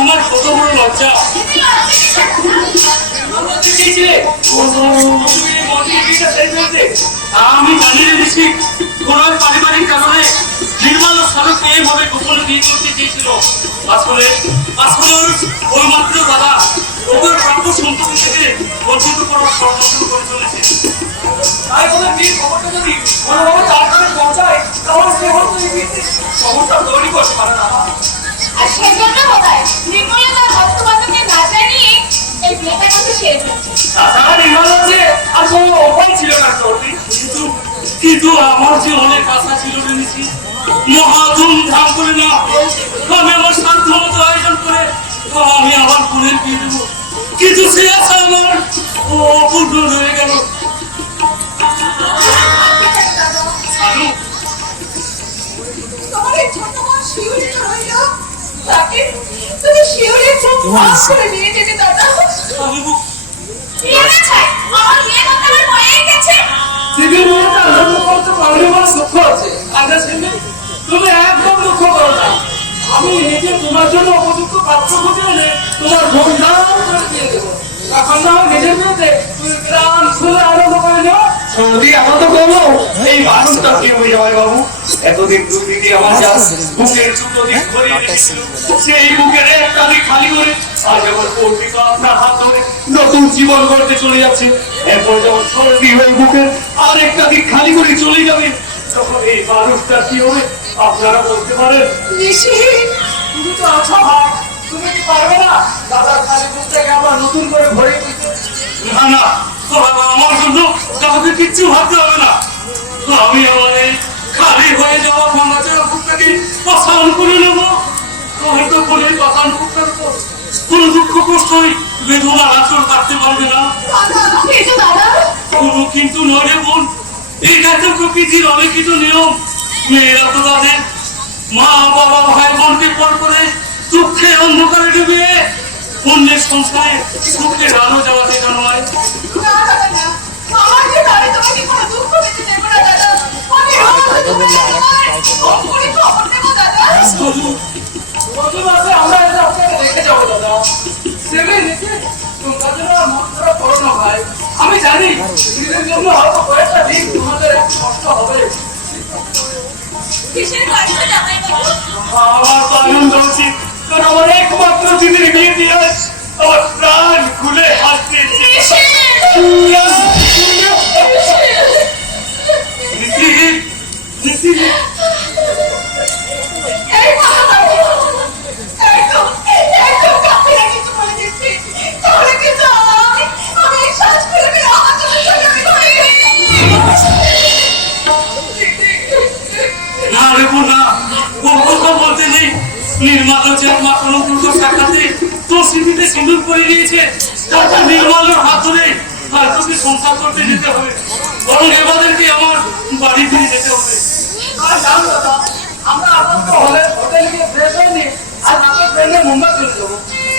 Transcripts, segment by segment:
আমার কত বড় লজ্জা। আমি জানিয়ে দিচ্ছি কোন পারিবারিক কারণে নির্মল স্বরূপকে এইভাবে গোপনে বিয়ে করতে চেয়েছিল। আসলে আসলে ওই মাত্র দাদা ওদের প্রাপ্য সম্পত্তি থেকে বঞ্চিত করার ষড়যন্ত্র করে চলেছে। তাই ওদের বিয়ের খবরটা যদি কোনোভাবে তার কাছে পৌঁছায় তাহলে সে হয়তো এই সমস্যা তৈরি করতে পারে না। আর সেজন্য বোধহয় নির্মলা তার বন্ধু-বান্ধবকে না জানিয়ে এই বিয়েটা কিন্তু সেরে ফেলছে। তাছাড়া নির্মলা যে আর কোনো উপায় ছিল না সত্যি, কিন্তু আমার যে অনেক আশা ছিল জেনেছি মহা ধুমধাম করে না আমি আমার সাধ্য মতো আয়োজন করে আমি আমার বোনের বিয়ে দেবো, কিন্তু সে আশা আমার অপূর্ণ রয়ে গেল। তোমার ছোট বোন শিউলি রইল, তাকে তুমি শিউলির খুব ভাগ করে নিয়ে যেতে দাদা। আমার বিয়ে করতে আমার হয়ে গেছে। দিদির বিয়েটা আনন্দ করতে পারলে আমার দুঃখ আছে। আচ্ছা সেদিন তুমি একদম দুঃখ করো না, আমি নিজে তোমার জন্য উপযুক্ত পাত্র খুঁজে এনে তোমার ধুমধাম করে দিয়ে দেবো। এখন না নিজের বিয়েতে তুমি প্রাণ খুলে আনন্দ করে নিও। যদি আনন্দ করবো এই মানুষটা কি হয়ে যাবে বাবু? এতদিন দুর্নীতি আমার বুকের দুটো দিক ধরে সেই বুকের একটা দিক খালি করে আজ আবার পৌঁছিত আপনার হাত ধরে নতুন জীবন গড়তে চলে যাচ্ছে। এরপর যখন সর্দি হয়ে বুকের আরেকটা দিক খালি করে চলে যাবে তখন এই মানুষটা কি হবে আপনারা বলতে পারেন? তুমি তো আছো ভাই, তুমি কি পারবে না দাদার খালি বুকটাকে আবার নতুন করে ভরে দিতে? না না আমার জন্য কাউকে কিচ্ছু ভাবতে হবে না, আমি আমার এই খালি হয়ে যাওয়া ভাঙাচোরা বুকটাকে পাশান করে নেবো। হয়তো ফোনের পাশান বুকটার উপর কোনো দুঃখ কষ্টই বেদনা আচর কাটতে পারবে না। কোনো কিন্তু নয় বোন, এটা তো প্রকৃতির অলিখিত নিয়ম। মেয়েরা তো তাদের মা বাবা ভাই বোনকে পর করে দুঃখে অন্ধকারে ডুবিয়ে অন্যের সংসারে সুখের আলো জ্বালাতে জানায়। আমি জানি কয়েকটা দিন তোমাদের কষ্ট হবে, আমার তো আনন্দ উচিত কারণ আমার একমাত্র দিদির বিয়ে দিয়ে আমার প্রাণ খুলে হাসতেছে। নির্মাতা যে একমাত্র সাক্ষাতে তোর স্মৃতিতে সিঁদুর করে নিয়েছে, তারপর নির্মালের হাত ধরে তার তোকে সংসার করতে যেতে হবে, বরং এবাদেরকে আমার বাড়ি ফিরে যেতে হবে।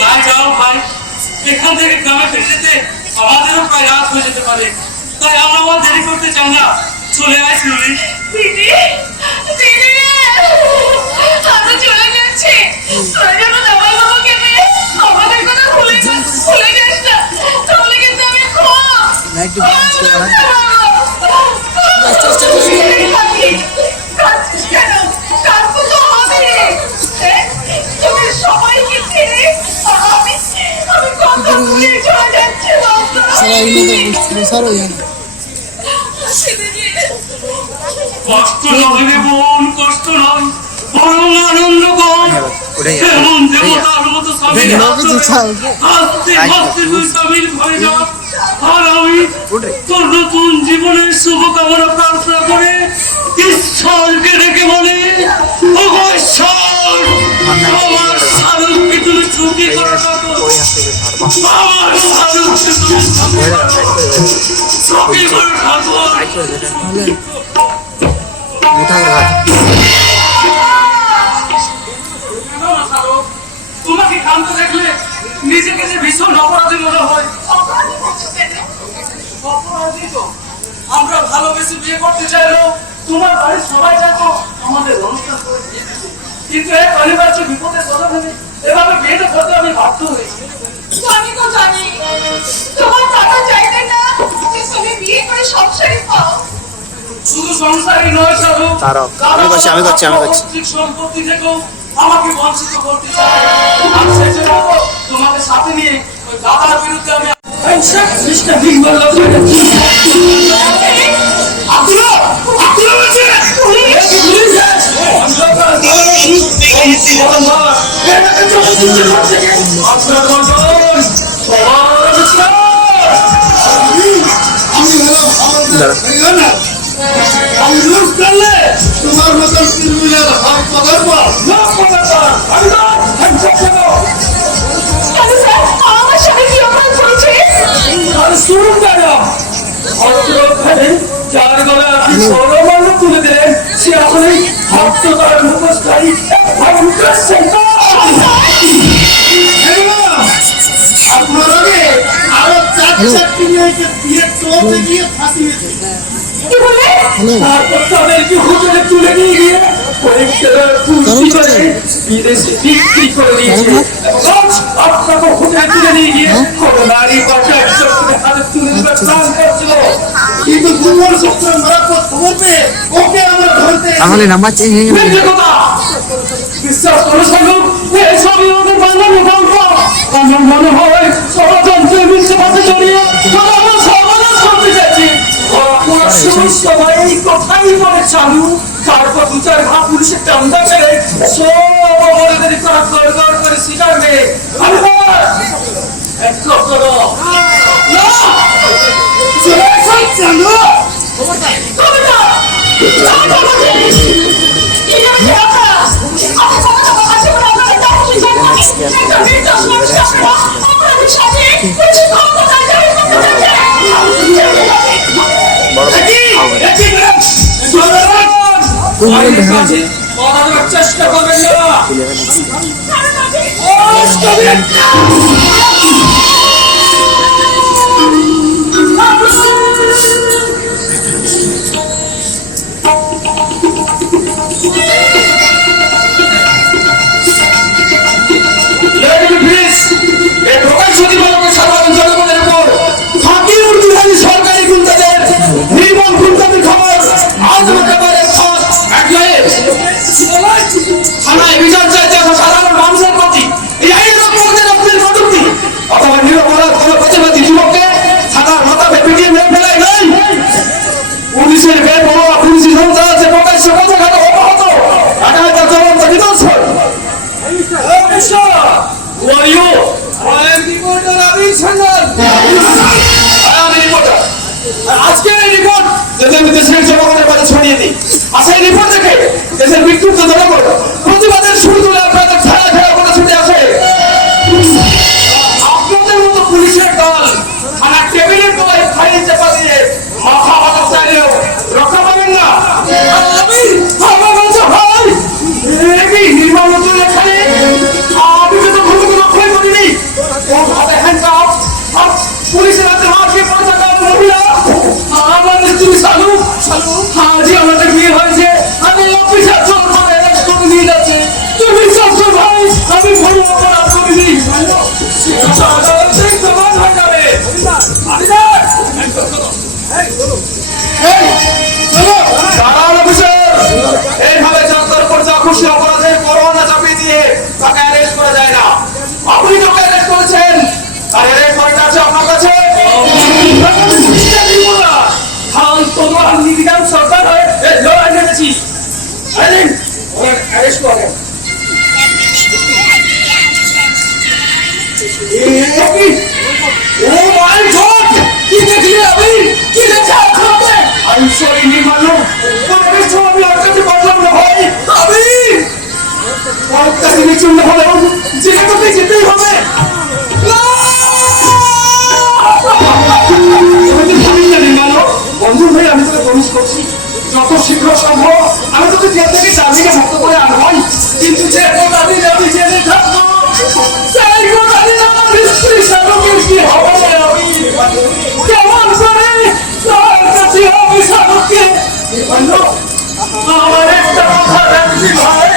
তাই যাও ভাই, এখান থেকে গ্রামে ফিরে যেতে আমাদেরও প্রায় রাত হয়ে যেতে পারে, তাই আমরা আমার দেরি করতে চাই না, চলে আয় শিউলি। আমরা চলে যাচ্ছি, তোরা যখন আমার বাবাকে নিয়ে আমাদের কথা ভুলে যাস না, তাহলে কিন্তু আমি সবাইকে ছেড়ে আমি কথা ভুলে চলে যাচ্ছি। কষ্ট নয় রে বোন, কষ্ট নয়, বরং আনন্দ কর। এমন দেবতার মতো স্বামীর হাসতে হাসতে তুই স্বামীর ঘরে যা, আর আমি তোর নতুন জীবনের শুভকামনা প্রার্থনা করে ঈশ্বরকে ডেকে বলে, ওগো ঈশ্বর, আমার শাহরুখকে তুমি চুকি করো না তো, আমার শাহরুখকে তুমি চুকি করো ঠাকুর। তোমাকে কাঁদতে দেখলে নিজেকে যে ভীষণ অপরাধী মনে হয়। অপরাধী তো আমরা ভালোবেসে বিয়ে করতে চাইলেও তোমার বাড়ির সবাই দেখো আমাদের অনুষ্ঠান করে বিয়ে দিতে, কিন্তু এক অনিবার্য বিপদের কথা ভেবে এভাবে বিয়েটা করতে আমি বাধ্য হয়েছি। আমি তো জানি তোমার দাদা চাইতেন না যে তুমি বিয়ে করে সংসারী পাও। শুধু সংসারই নয় সাধু, আমি করছি। পৈতৃক সম্পত্তি থেকেও আমাকে বঞ্চিত করতে চায়। আর সেজন্য তোমাকে সাথে নিয়ে ওই দাদার বিরুদ্ধে আমি আমি রোজ করলে তোমার মতন ক্রিমিনাল হাত পদার পর আমি কেন স্যার আমার সাথে কি অপরাধ করেছে? শুরু করো যার গলা আপনি সৌরমান্য তুলে দেন সে আসলে ভক্ততার মুখস্থায়ী আপনার আগে আরো 4-4টি মেয়েকে বিয়ে চলতে গিয়ে ফাঁসিয়েছে। কি বলে? তারপর তাদেরকে হোটেলে তুলে নিয়ে গিয়ে বিদেশে বিক্রি করে দিয়েছে। আপনাকে হোটেলে তুলে নিয়ে গিয়ে কোনো নারী পাশে হাতে তুলে দিতে প্ল্যান করছিল, কিন্তু দুবার সপ্তাহ মারাত্মক খবর পেয়ে ওকে আমরা ধরতে তাহলে নাম্বার চেঞ্জ হয়ে যাবে। বিশ্বাস করে সাধু, এই ছবি ওদের বানানো গল্প। আমার মনে হয় ষড়যন্ত্রের মিথ্যে পথে জড়িয়ে আমরা সর্বনাশ করতে যাচ্ছি। সবাই এই কথাই বলে চালু, তারপর 2-4 ঘা পুলিশের টান্দা মেরে সব অপরাধের তারা গড়গড় করে শিকার মেরে আমি এক করো চালু চেষ্টা করবেন সরকারি গুন্ডাদের নির্মম গুন্ডাদের খবর আজ থানায় বিচার চাইতে আসা সাধারণ মানুষের প্রতি এই আইনের প্রযুক্তি অথবা নিরপরাধ কোনো প্রতিবাদী যুবককে থানার মাথায় পিটিয়ে মেরে ফেলাই নাই। পুলিশের বেপরোয়া পুলিশি সংস্থা আছে প্রকাশ্যে পথঘাটে অপহত ঢাকায় তার চলন্ত নিদর্শন। আজকে এই রিপোর্ট দেশের জনগণের মাঝে ছড়িয়ে দিই। আচ্ছা, এই রিপোর্ট দেখে দেশের বিক্ষুব্ধ জনগণ প্রতিবাদের সুর তুলে আপনাদের খেলা খেলা করে ছুটে আসে। আপনাদের মতো পুলিশের দল থানার টেবিলের তলায় ফাইল চাপা দিয়ে মাথা হাতা চাইলেও রক্ষা পাবেন না। আমি আমার কাছে ভাই এই নির্মাণ তুলে এখানে আমি কিন্তু ভূমিকে রক্ষাই করিনি। ও হাতে হ্যান্ডকাপ আর পুলিশের হাতে মাঝে পতাকা মহিলা আমার তুমি চালু আজই আমাদের বিয়ে হয়েছে। আমি অফিসার সরকার অ্যারেস্ট করে নিয়ে যাচ্ছে। তুমি সব ভাই আমি কোনো অপরাধ করিনি। প্রমাণ হয়ে যাবে। এইভাবে জনতার উপর যা খুশি অপরাধের পরোয়ানা চাপিয়ে দিয়ে তাকে অ্যারেস্ট করা যায় না। আপনি তোকে অ্যারেস্ট করেছেন, আর অ্যারেস্ট ওয়ারেন্ট আছে আপনার কাছে। তোমার নির্বিধান সরকার হয়ে লড়াই নেমেছি। অ্যারেস্ট করেন। ও মাই গড, কি দেখলি আমি? কি দেখে আপনাকে? আই সরি নির্মাল্য, তোমাকে আমি আটকাতে পারলাম না ভাই। আমি পরটা দিনে চললে হলেও জেলে যেতেই হবে। বন্ধু ভাই, আমি তোকে প্রমিস করছি যত শীঘ্র সম্ভব আমি তোকে জেল থেকে চাবিকে মুক্ত করে আনবই। কিন্তু যে কতদিন আমি জেলে থাকবো সেই কতদিন আমার স্ত্রী শালকের কি হবে? আমি কেমন করে তার কাছে আমি শালককে আমার একটা কথা রাখছি ভাই,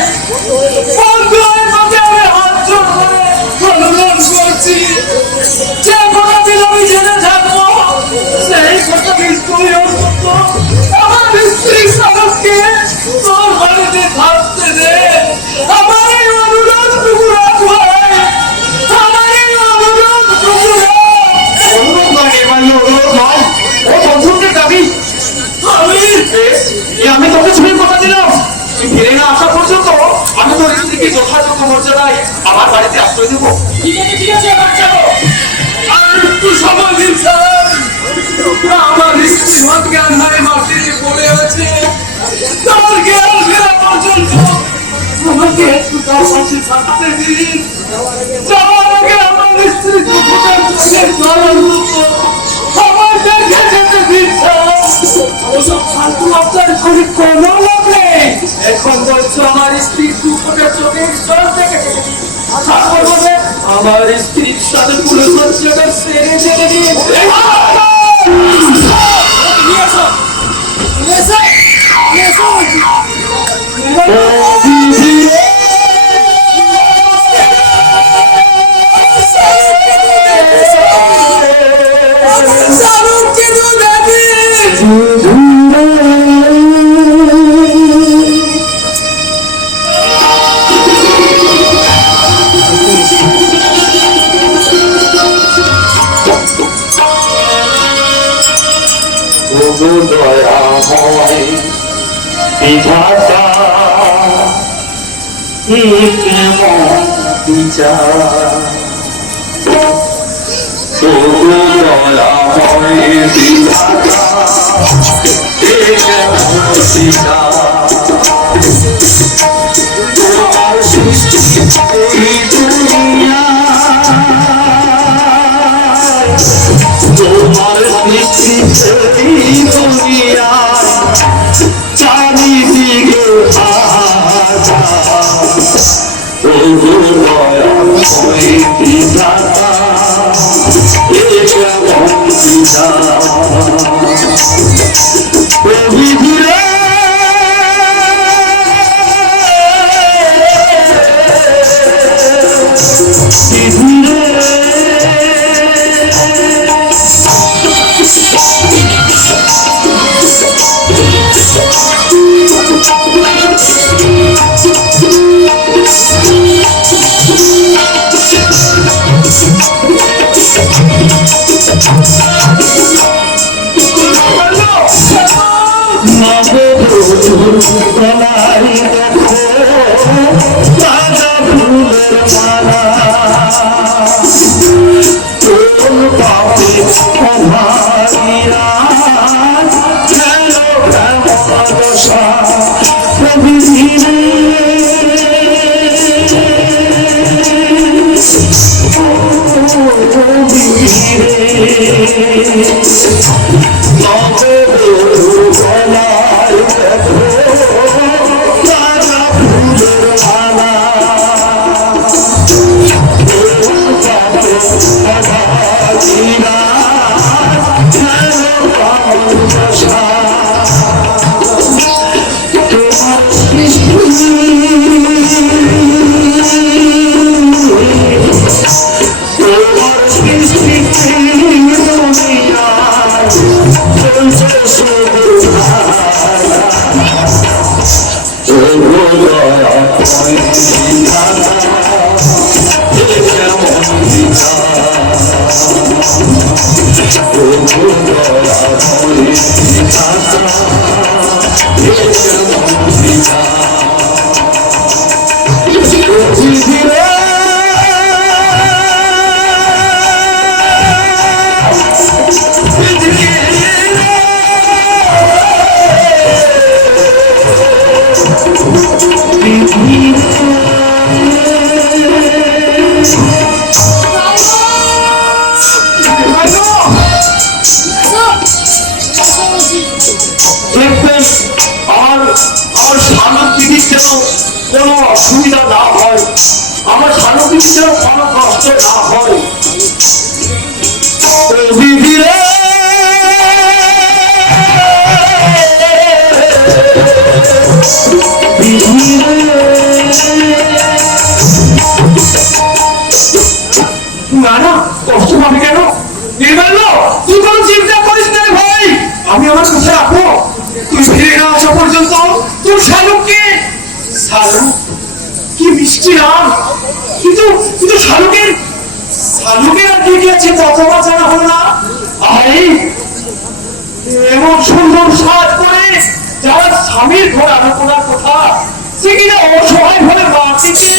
চাই আমার বাড়িতে আশ্রয় দেবো। ঠিক আছে ঠিক আছে, এবার চলো। আর একটু সময় দিন স্যার, আমার স্ত্রী অজ্ঞান হয়ে মাটিতে পড়ে আছে, তার জ্ঞান ফেরা পর্যন্ত আমাকে একটু তার পাশে থাকতে দিন। যাওয়ার আগে আমার স্ত্রী দুপুরের চোখের জল আমার দেখে যেতে দিন স্যার। ওসব ফালতু আপনার শরীর কোনো লাভ নেই। এখন বলছো আমার স্ত্রী দুপুরের চোখের জল দেখে যেতে দিন, তারপর বলে আমার স্ত্রীর সাথে পুরো সজ্জাটা সেরে যেতে দিন। নিয়ে এসো নিয়ে এসো নিয়ে এসো বলছি। দয়াময় বিধাতা দয়াময় বিধাতা তোমার সৃষ্টি এই দুনিয়া, তোমার সৃষ্টি এই দুনিয়া চারিদিকে দয়াময় বিধাতা এ কেমন বিধাতা কোনো অসুবিধা না হয়, আমার শারীরিক কোনো কষ্ট না হয়। না না, কষ্ট পাবে কেন? নির্মাল্য, তুই কোনো চিন্তা করিস না ভাই, আমি আমার কাছে রাখবো। তুই ফিরে না আসা পর্যন্ত তোর শালুককে। শালুক কি মিষ্টি নাম, কিন্তু কিন্তু শালুকের শালুকের আর কি আছে কতবার জানা হলো না। আরে এমন সুন্দর সাজ করে যারা স্বামীর ঘর আলোচনার কথা, সে কিনা অসহায় হয়ে মাটিতে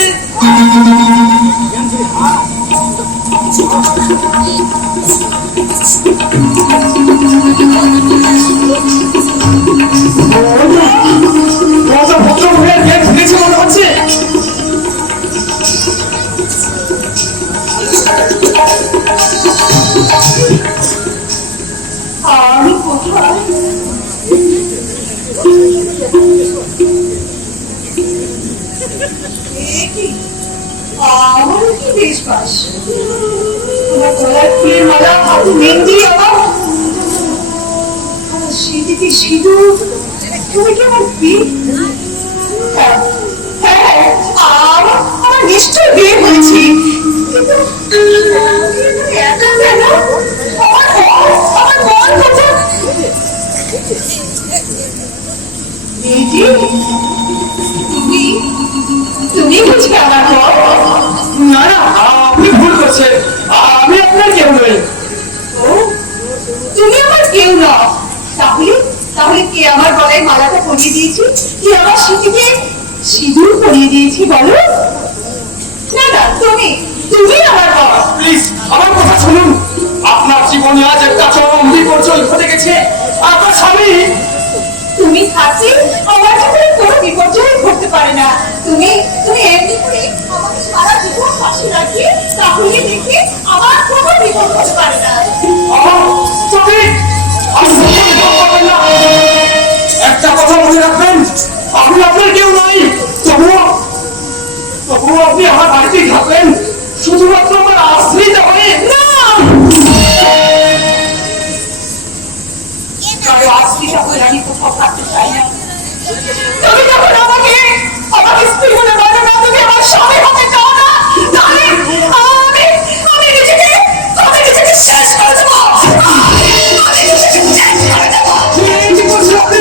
রাজা ভদ্র হয়ে গেট ভেঙেছে মনে হচ্ছে। আমি কোথায় এ কি? আমার কি বেশ বাস তোমার গলার ফুলের মালা হাতে মেহেন্দি আমার সিঁথিতে সিঁদুর তুমি কি আমার বিয়ে হ্যাঁ হ্যাঁ আমার নিশ্চয় বিয়ে হয়েছি কিন্তু একা কেন আমার মন কোথায় দিদি তুমি তুমি বুঝবে আমার পর না না, আপনি ভুল করছেন, আমি আপনার কেউ নই। ও তুমি আমার কেউ নও তাহলে তাহলে কে আমার গলায় মালাটা পরিয়ে দিয়েছি কি আমার সিঁথিতে সিঁদুর পরিয়ে দিয়েছি বলো না না তুমি তুমি আমার বস প্লিজ আমার কথা শুনুন। আপনার জীবনে আজ একটা চরম বিপর্যয় ঘটে গেছে। আপনার স্বামী তুমি থাকলে আমার জীবনে কোনো বিপর্যয় ঘটতে পারে না তুমি তুমি এমনি করে আমাকে সারা জীবন পাশে রাখি তাহলে দেখি আমার কোনো বিপদ হতে পারে না তবে আপনি বিপদ করবেন না। একটা কথা মনে রাখবেন, আমি আপনার কেউ নই। তবুও তবুও আপনি আমার বাড়িতেই থাকবেন, শুধুমাত্র আমার আশ্রিত হয়ে। না কারো আশ্রিত হয়ে আমি কোথাও থাকতে চাই না তুমি যখন আমাকে আমাকে স্ত্রী বলে বলো না তুমি আমার স্বামী হতে চাও না তাহলে আমি নিজেকে শেষ করে দেবো আমি নিজেকে শেষ করে দেবো কি করছেন আপনি?